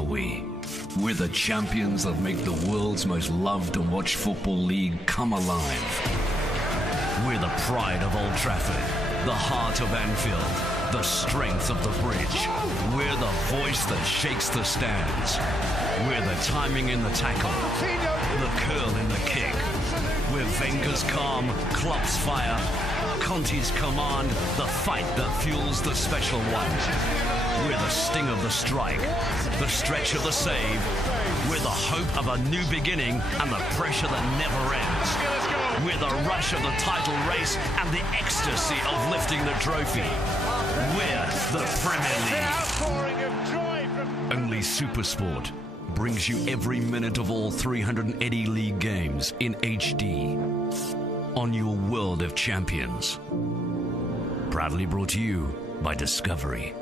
are we? We're the champions that make the world's most loved and watched football league come alive. We're the pride of Old Trafford, the heart of Anfield, the strength of the bridge. We're the voice that shakes the stands. We're the timing in the tackle, the curl in the kick. We're Wenger's calm, Klopp's fire, Conte's command, the fight that fuels the special one. We're the sting of the strike, the stretch of the save. We're the hope of a new beginning and the pressure that never ends. We're the rush of the title race and the ecstasy of lifting the trophy. We're the Premier League. Only SuperSport brings you every minute of all 380 league games in HD on your World of Champions. Proudly brought to you by Discovery.